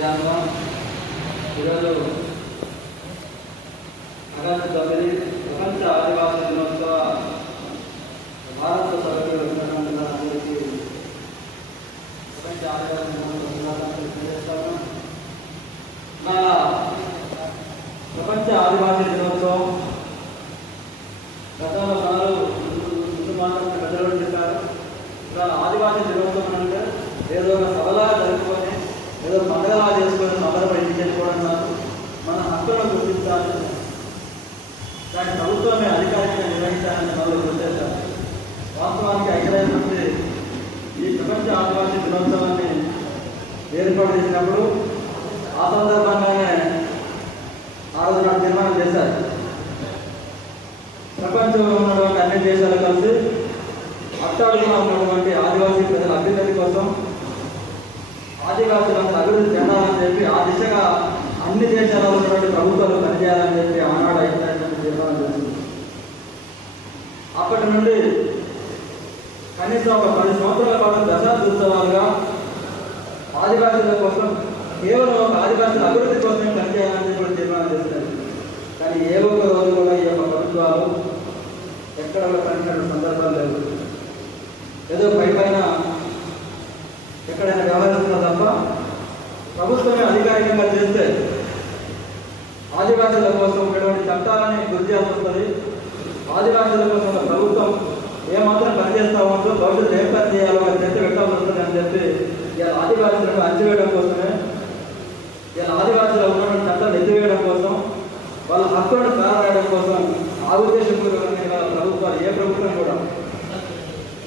జనాంగం ఈరోజు ఆగస్టు తొమ్మిది ప్రపంచ ఆదివాస దినోత్సవ భారత సభ్యులు ప్రపంచ దినోత్సవ శుభాకాంక్షలు తెలియజేస్తాను నా ప్రపంచ ఆదివాసీ దినోత్సవం గతంలో మనలు ముందు మాత్రం పెద్దలు చెప్పారు ఇలా ఆదివాసీ దినోత్సవం అంటే ఏదో ఒక సభలా జరుపుకొని ఏదో పండగలా చేసుకొని అందరం ఇంటికి వెళ్ళిపోవడం కాదు మన హక్కులను దాని ప్రభుత్వమే అధికారికంగా నిర్వహించాలని వాళ్ళు ఉద్దేశం వాస్తవానికి ఐక్యరాజ్యమంత్రి ఈ ప్రపంచ ఆదివాసీ దినోత్సవాన్ని ఏర్పాటు చేసినప్పుడు ఆ సందర్భంగానే ఆ రోజు నాకు తీర్మానం చేశారు. ప్రపంచంలో ఉన్నటువంటి అన్ని దేశాలు కలిసి అట్టాడుగా ఉన్నటువంటి ఆదివాసీ ప్రజల అభ్యున్నతి కోసం ఆదివాసులను అభివృద్ధి చెందాలని చెప్పి ఆ దిశగా అన్ని దేశాలలో ఉన్నటువంటి ప్రభుత్వాలు పనిచేయాలని చెప్పి ఆనాడు ఐక్యరాజ్యం తీర్మానం చేసింది అప్పటి నుండి కనీసం ఒక పది సంవత్సరాల పాటు దశాబ్దోత్సవాలుగా ఆదివాసుల కోసం కేవలం ఒక ఆదివాసుల అభివృద్ధి కోసమే పనిచేయాలని కూడా తీర్మానం చేశారు. కానీ ఏ ఒక్క రోజు కూడా ఈ యొక్క ప్రభుత్వాలు ఎక్కడ కూడా పనిచేయడం సందర్భాలు లేవు. ఏదో పై పైన ఎక్కడైనా వ్యవహరిస్తున్నా తప్ప ప్రభుత్వమే అధికారికంగా చేస్తే ఆదివాసుల కోసం ఇటువంటి చట్టాలని గురి చేస్తుంది ఆదివాసుల కోసం ప్రభుత్వం ఏమాత్రం పనిచేస్తా ఉందో భవిష్యత్తు ఏం పని చేయాలో అని చర్చ పెట్టాల్సి వస్తుంది అని చెప్పి ఇలా ఆదివాసులను అంచివేయడం కోసమే ఇలా ఆదివాసులు ఉన్నటువంటి చట్టాలు ఎత్తివేయడం కోసం వాళ్ళ హక్కులను కారాయడం కోసం ఆ ఉద్దేశపూర్వకంగా ఇవాళ ప్రభుత్వాలు ఏ ప్రభుత్వం కూడా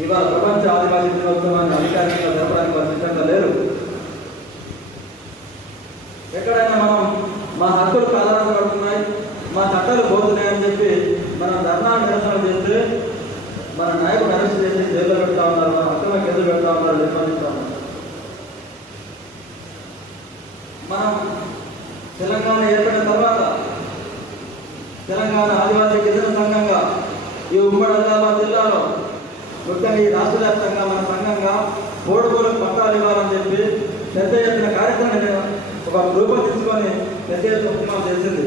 ఇవాళ ప్రపంచ ఆదివాసీ దినోత్సవాన్ని అధికారికంగా జరపడానికి వారు సిద్ధంగా లేరు ఎక్కడైనా మనం మా హక్కులు కాదాడబడుతున్నాయి మా చట్టాలు పోతున్నాయని చెప్పి మనం ధర్నా నిరసన చేస్తే మన నాయకుడు అరెస్ట్ చేసి జైల్లో పెడతా ఉన్నారు మన హక్కులకు ఎదురు పెడతా ఉన్నారు నిర్బంధిస్తా ఉన్నారు మనం తెలంగాణ ఏర్పడిన తర్వాత తెలంగాణ ఆదివాసీ గిరిజన సంఘంగా ఈ ఉమ్మడి ఆదిలాబాద్ జిల్లాలో ముఖ్యంగా ఈ రాష్ట్ర వ్యాప్తంగా మన సంఘంగా కోడుకోలకు పట్టాలు ఇవ్వాలని చెప్పి పెద్ద ఎత్తున కార్యక్రమాన్ని ఒక రూపం తీసుకొని పెద్ద ఎత్తున ఉద్యమం చేసింది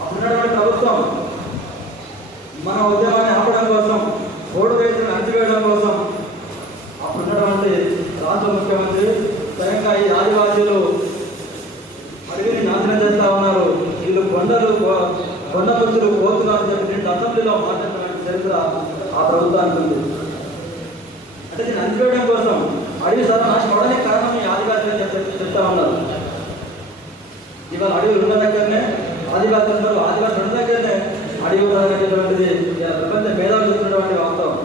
అప్పుడున్నటువంటి ప్రభుత్వం మన ఉద్యమాన్ని ఆపడం కోసం కోడు రైతులను అణచివేయడం కోసం అప్పుడున్నటువంటి రాష్ట్ర ముఖ్యమంత్రి స్వయంగా ఈ ఆదివాసీలు అడవిని నాశనం చేస్తా ఉన్నారు. వీళ్ళు కొండలు కొండ ముచ్చులు కోతులు అని చెప్పి నేను అసెంబ్లీలో మాట్లాడిన చరిత్ర ఆ ప్రభుత్వానికి ఉంది అంటే దీన్ని అందివేయడం కోసం అడవి సార్ అవడానికి కారణం ఈ ఆదివాసులు చెప్తా ఉన్నారు. ఇవాళ అడవి ఉన్న దగ్గరనే ఆదివాసులు ఉన్నారు. ఆదివాసులు ఉన్న దగ్గరనే అడవి అనేటువంటిది ప్రపంచ మేధావులు చెప్తున్నటువంటి వాస్తవం.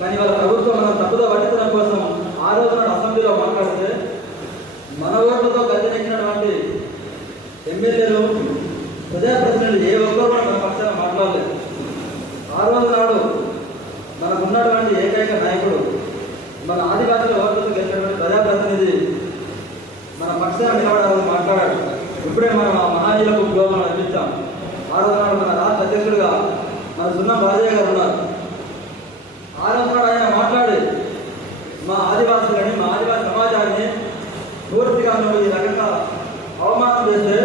కానీ వాళ్ళ ప్రభుత్వం మనం తప్పుదో పట్టించడం కోసం ఆ రోజు నాడు అసెంబ్లీలో మాట్లాడితే మన ఓట్లతో గద్దెనెక్కినటువంటి ఎమ్మెల్యేలు ప్రజాప్రతినిధులు ఏ ఒక్కరు మన పక్షాన మాట్లాడలేదు. ఆ రోజు నాడు మనకున్నటువంటి ఏకైక నాయకుడు మన ఆదివాసుల ఓట్లతో గెలిచినటువంటి ప్రజాప్రతినిధి మన పక్షాన నిలబడాలని మాట్లాడాడు. ఇప్పుడే మనం ఆ మహానీయులకు గౌరవం అందించాం ఆ రోజు నాడు మన రాష్ట్ర అధ్యక్షుడిగా మన సున్నా బాలయ్య గారు ఉన్నారు. ఆ రోజు నాడు ఆయన మాట్లాడి మా ఆదివాసులు మా ఆదివాసి సమాజాన్ని పూర్తిగా నువ్వు ఈ రకంగా అవమానం చేస్తే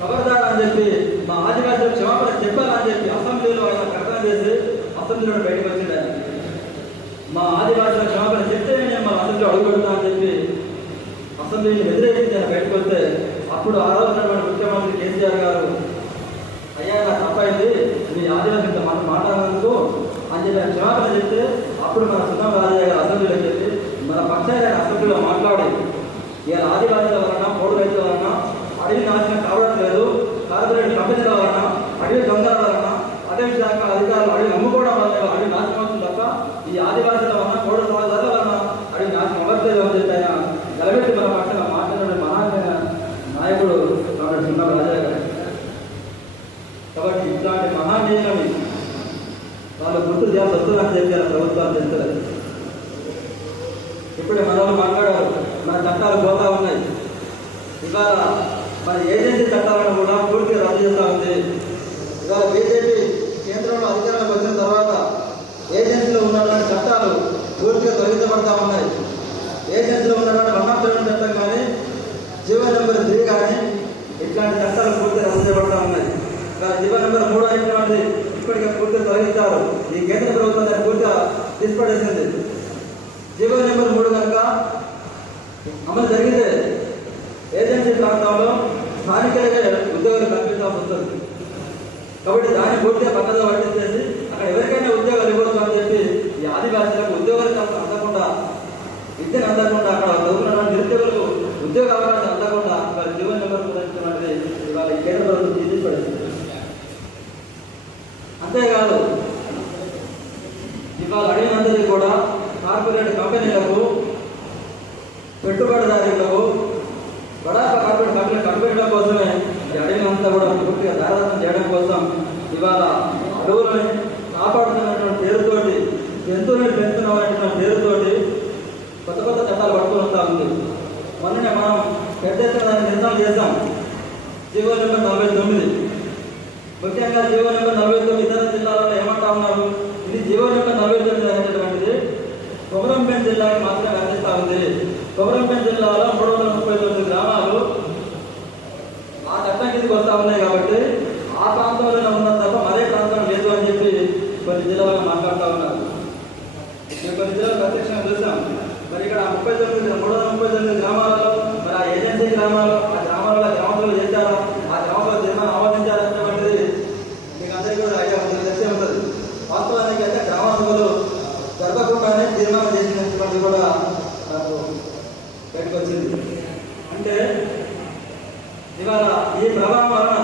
ఖబర్దార్ అని చెప్పి మా ఆదివాసులు క్షమాపణ చెప్పాలని చెప్పి అసెంబ్లీలో ఆయన ప్రకటన చేసి అసెంబ్లీలో బయటకు వచ్చిండు ఆయన మా ఆదివాసుల క్షమాపణ చెప్తే నేను మా అసెంబ్లీలో అడుగుపెడతా అని చెప్పి అసెంబ్లీని వ్యతిరేకించి ఆయన బయటకు వస్తే అప్పుడు ఆ రోజు ముఖ్యమంత్రి కేసీఆర్ గారు అయ్యా నాకు తప్పైంది. మీ ఆదివాసి మాట మాట్లాడినందుకు అని చెప్పి క్షమాపణ చెప్తే అప్పుడు మన సున్నా రాజయ్య గారు అసెంబ్లీలో చెప్పి మన పక్షాయ ఆయన అసెంబ్లీలో మాట్లాడి. ఇలా ఆదివాసుల వలన పోడు రైతుల వలన అడిగిన నాశనం కావడం లేదు కార్పొరేట్ కంపెనీల వలన అడవి దొంగల వలన అటవీ శాఖ అధికారులు అడవి అమ్ముకోవడం వల్ల ఇవాళ అడవి నాశనం అవుతుంది తప్ప ఈ ఆదివాసుల వలన పోడు సమాజాల వలన అడవి నాశనం అవ్వట్లేదు అని చెప్పి ఆయన నిలబెట్టి మన పక్షాన మాట్లాడే మహానీయ నాయకుడు కాబట్టి సున్నా రాజయ్య గారు కాబట్టి ఇట్లాంటి మహానీయులని వాళ్ళు గుర్తు చేయాల్సి వస్తుందని చెప్పారు ప్రభుత్వాలు చేస్తారు ఇప్పుడే మన మాట్లాడారు మన చట్టాలు పోతా ఉన్నాయి. ఇవాళ మన ఏజెన్సీ చట్టాలను కూడా పూర్తిగా రద్దు చేస్తూ ఉంది. ఇవాళ బీజేపీ కేంద్రంలో అధికారంలోకి వచ్చిన తర్వాత ఏజెన్సీలో ఉన్నటువంటి చట్టాలు పూర్తిగా తొలగించబడతా ఉన్నాయి. ఏజెన్సీలో ఉన్నటువంటి వన్ ఆఫ్ సెవెన్ చట్టం నెంబర్ త్రీ కానీ ఇట్లాంటి చట్టాలు పూర్తిగా రద్దు చేయబడతా ఉన్నాయి. జీవో నెంబర్ మూడు అయినటువంటి ఇప్పటికే పూర్తిగా తొలగించారు. ఈ కేంద్ర ప్రభుత్వం దాన్ని పూర్తిగా తీసిపడేసింది. జీవో నెంబర్ మూడు కనుక అమలు జరిగితే ఏజెన్సీ ప్రాంతంలో స్థానికులకే ఉద్యోగాలు కల్పించాల్సి వస్తుంది. కాబట్టి దాన్ని పూర్తిగా పక్కన పట్టించేసి అక్కడ ఎవరికైనా ఉద్యోగాలు ఇవ్వచ్చు అని చెప్పి ఈ ఆదివాసీలకు ఉద్యోగాలు కాస్త అందకుండా విద్యను అందకుండా అక్కడ చదువుకున్న నిరుద్యోగులకు ఉద్యోగ అవకాశం అందకుండా జీవన నెంబర్ ఇవాళ కేంద్ర ప్రభుత్వం తీసిపడింది ఇవాళ కూడా? కార్పొరేట్ కంపెనీలకు పెట్టుబడిదారులకు బడా కార్పొరేట్ కంపెనీ కనిపెట్టడం కోసమే. ఈ అడవినంతా కూడా పూర్తిగా దారాదం చేయడం కోసం ఇవాళ అడవులని కాపాడుతున్నటువంటి పేరుతోటి జంతువులను పెంచుతున్నటువంటి పేరుతోటి కొత్త కొత్త చట్టాలు పట్టుకుని వస్తూ ఉంది. మొన్ననే మనం పెద్ద ఎత్తున దాన్ని నిర్ణయం చేశాం. జీవో నెంబర్ నలభై తొమ్మిది. ముఖ్యంగా జీవో నెంబర్ నలభై తొమ్మిది ఇతర జిల్లాలలో ఏమంటా ఉన్నారు ఇది జీవో నెంబర్ నలభై తొమ్మిది అనేటటువంటిది కొమరంపేట జిల్లాకి మాత్రమే వర్తిస్తూ ఉంది. కొమరంపేట జిల్లాలో మూడు వందల ముప్పై తొమ్మిది గ్రామాలు ఆ చట్టం కిందకి వస్తూ ఉన్నాయి కాబట్టి ఆ ప్రాంతంలోనే ఉన్నది తప్ప మరే ప్రాంతం లేదు అని చెప్పి కొన్ని జిల్లాలో మాట్లాడుతూ ఉన్నారు మేము కొన్ని జిల్లాలు ప్రత్యక్షంగా చూసాం. మరి ఇక్కడ ముప్పై తొమ్మిది మూడు వందల ముప్పై తొమ్మిది గ్రామాలలో మరి ఆ ఏజెన్సీ గ్రామాలలో గ్రామంలో చేశారా ఆ గ్రామంలో తీర్మానం ఆమోదించారనేటువంటిది మీకు అందరికీ కూడా ఐడియా ఉంటుంది తెలిసే ఉంటుంది వాస్తవానికి అయితే గ్రామ సభలు జరగకుండానే తీర్మానం చేసినటువంటి కూడా నాకు బయటకు వచ్చింది అంటే ఇవాళ ఈ ప్రభావం వలన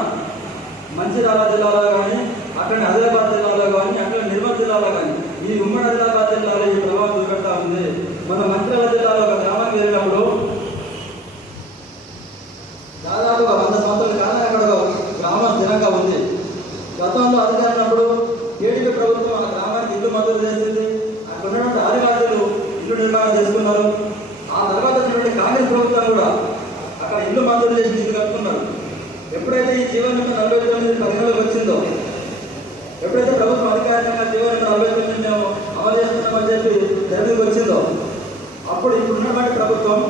మంచిర్యాల జిల్లాలో కానీ అక్కడ ఆదిలాబాద్ జిల్లాలో కానీ అక్కడ నిర్మల్ జిల్లాలో కానీ ఈ ఉమ్మడి ఆదిలాబాద్ జిల్లాలో ఈ ప్రభావం చూపెడతా ఉంది మన మంచిర్యాల జిల్లాలో ఒక గ్రామానికి వెళ్ళినప్పుడు దాదాపుగా వంద సంవత్సరాల కాలం అక్కడ ఒక గ్రామం స్థిరంగా ఉంది గతంలో అధికారినప్పుడు టీడీపీ ప్రభుత్వం ఆ గ్రామానికి ఇల్లు మంజూరు చేసింది అక్కడ ఉన్నటువంటి ఆదివాసీలు ఇల్లు కట్టుకున్నారు. ఆ తర్వాత వచ్చినటువంటి కాంగ్రెస్ ప్రభుత్వాలు కూడా అక్కడ ఇల్లు మంజూరు చేసి ఇల్లు కట్టుకున్నారు. ఎప్పుడైతే ఈ జీవన నలభై తొమ్మిది పరిగణలోకి వచ్చిందో ఎప్పుడైతే ప్రభుత్వం అధికారికంగా జీవన నలభై తొమ్మిది మేము అమలు చేస్తున్నామని చెప్పి తెలుగుకి వచ్చిందో అప్పుడు ఇప్పుడు ఉన్నటువంటి ప్రభుత్వం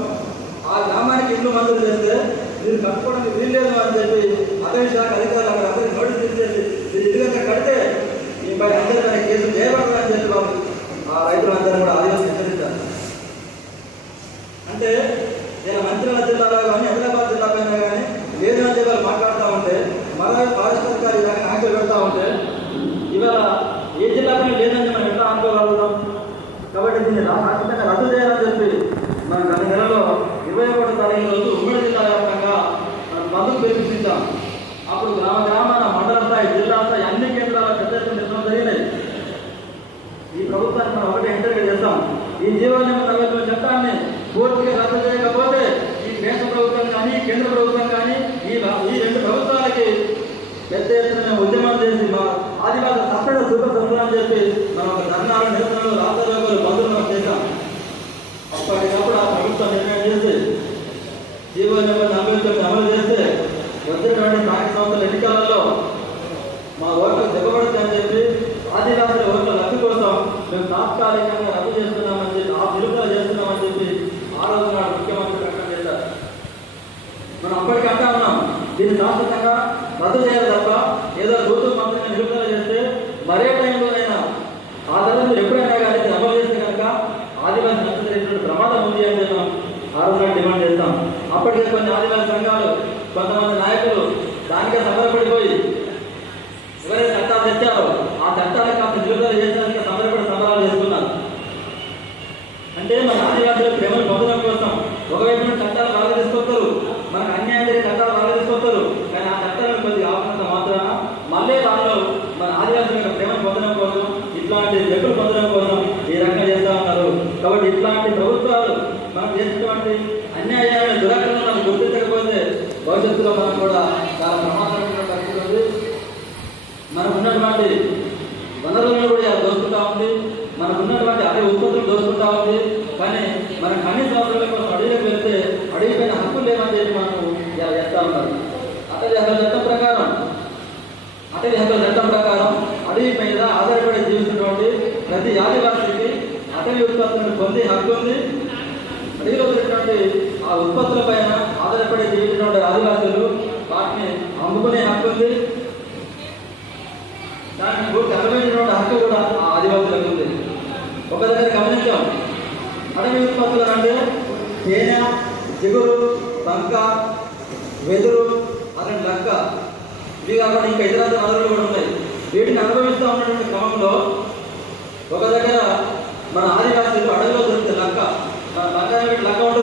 ఆ గ్రామానికి ఇల్లు మంజూరు చేస్తే మీరు కట్టుకోవడానికి వీల్లేదు అని చెప్పి అటవీ శాఖ అధికారులు అక్కడ అందరికీ నోటీస్ ఇచ్చేసి మీరు ఇల్లు కనుక కడితే మీపై అందరికీ కేసులు చేయబడాలని చెప్పి వాళ్ళు ఆ రైతులందరూ కూడా ఆదివాసీ హెచ్చరించారు అంటే నేను మంత్రిల జిల్లాలో కానీ ఆదిలాబాద్ జిల్లా పైన కానీ వేరే జిల్లాలు మాట్లాడుతూ ఉంటే మరో పారిశ్రామికాలు కానీ ఆంక్షలు పెడతా ఉంటే ఇవాళ ఏ జిల్లా పైన లేదని మనం ఎట్లా అనుకోగలుగుతాం కాబట్టి దీన్ని రా- ఖచ్చితంగా రద్దు చేయాలని చెప్పి మనం గత నెలలో ఇరవై ఒకటో తారీఖు రోజు ఉమ్మడి జిల్లా వ్యాప్తంగా మనం బంధుకు పిలిపించాం అప్పుడు గ్రామ గ్రామాల మండల స్థాయి జిల్లా స్థాయి అన్ని కేంద్రాల పెద్ద ఎత్తున జరిగినాయి. ఈ ప్రభుత్వాన్ని మనం ఒకటి హెచ్చరిక చేస్తాం. ఈ జీవన నిబంధనల చట్టాన్ని పూర్తిగా రద్దు చేయకపోతే ఈ కేంద్ర ప్రభుత్వం కానీ ఈ కేంద్ర ప్రభుత్వం కానీ ఈ రా- ఈ రెండు ప్రభుత్వాలకి పెద్ద ఎత్తున ఉద్యమం చేసి మా ఆదివాసీ సపరేట్ సూపర్ సంస్థ అని చెప్పి మనం ఒక ధర్నాలు నిరసనలు రాష్ట్రాలు బంధువులు చేశాం. అప్పటికప్పుడు ఆ ప్రభుత్వం నిర్ణయం చేసి జీవన నిబంధన నలభై తొమ్మిది అమలు చేస్తే వచ్చినటువంటి స్థానిక సంస్థల ఎన్నికలలో మా ఓట్లు దెబ్బపడుతుందని చెప్పి ఆదివాసుల ఓట్ల లబ్ధి కోసం మేము తాత్కాలికంగా రద్దు చేస్తున్నామని చెప్పి ఆ నిలుపుదల చేస్తున్నామని చెప్పి ఆ రోజు నాడు ముఖ్యమంత్రి ప్రకటన చేశారు మనం అప్పటికి అంటా ఉన్నాం దీన్ని శాశ్వతంగా రద్దు చేయాలి తప్ప ఏదో దూతు మంత్రిని నిలుపుదల చేస్తే మరే టైంలోనైనా ఆ తర్వాత ఎప్పుడైనా కానీ ఇది అమలు చేస్తే కనుక ఆదివాసీ నష్టపోయేటువంటి ప్రమాదం ఉంది అని చెప్పి మనం ఆ రోజు డిమాండ్ చేస్తాం. అప్పటికే కొన్ని ఆదివాసీ సంఘాలు కొంతమంది నాయకులు దానికే సంబరపడిపోయి ఎవరైతే చట్టాలు తెచ్చారో ఆ చట్టాలకు కాస్త నిలుపుదల చేసినందుకు సంబరపడి సంబరాలు చేసుకున్నారు అంటే మన ఆదివాసుల ప్రేమను పొందడం కోసం ఒకవైపు నుండి చట్టాలు బాగా తీసుకొస్తారు మనకు అన్యాయం జరిగే చట్టాలు బాగా తీసుకొస్తారు కానీ ఆ చట్టాలను కొద్దిగా ఆపనంత మాత్రాన మళ్ళీ దానిలో మన ఆదివాసుల యొక్క ప్రేమను పొందడం కోసం ఇట్లాంటి లెక్కలు పొందడం కోసం ఈ రకంగా చేస్తా ఉన్నారు. కాబట్టి ఇట్లాంటి ప్రభుత్వాలు మనం చేసినటువంటి అన్యాయాలను దురాక్రమం మనం గుర్తించకపోతే భవిష్యత్తులో మనం కూడా చాలా ప్రమాదకరమైన పరిస్థితి ఉంది. మనకు ఉన్నటువంటి వనరులను కూడా ఇలా దోసుకుంటా ఉంది. మనకు ఉన్నటువంటి అదే ఉత్పత్తులు దోసుకుంటా ఉంది. కానీ మనకు అన్ని సంవత్సరాల కోసం అడవిలోకి వెళ్తే అడిగిపోయిన హక్కు హక్కులు లేవని చెప్పి మనం ఇలా చేస్తా ఉన్నారు. అటవీ హక్కుల చట్టం ప్రకారం అటవీ హక్కుల చట్టం ప్రకారం అటవీ మీద ఆధారపడి జీవిస్తున్నటువంటి ప్రతి ఆదివాసికి అటవీ ఉత్పత్తులను పొందే హక్కు ఉంది. అడవిలో ఉన్నటువంటి ఆ ఉత్పత్తుల పైన ఆధారపడి జీవించినటువంటి ఆదివాసులు వాటిని అమ్ముకునే హక్కు ఉంది. దానికి అనుభవించినటువంటి హక్కు కూడా ఆ ఆదివాసులకు ఉంది. ఒక దగ్గర గమనించాం. అటవీ ఉత్పత్తులు అంటే తేనె జిగురు బంక వెదురు అలాంటి లక్క. ఇవి కాకుండా ఇంకా ఇతర వనరులు కూడా ఉన్నాయి. వీటిని అనుభవిస్తూ ఉన్నటువంటి క్రమంలో ఒక దగ్గర మన ఆదివాసీలు అడవిలో దొరికితే లంక. లంక లంక ఉంటుంది.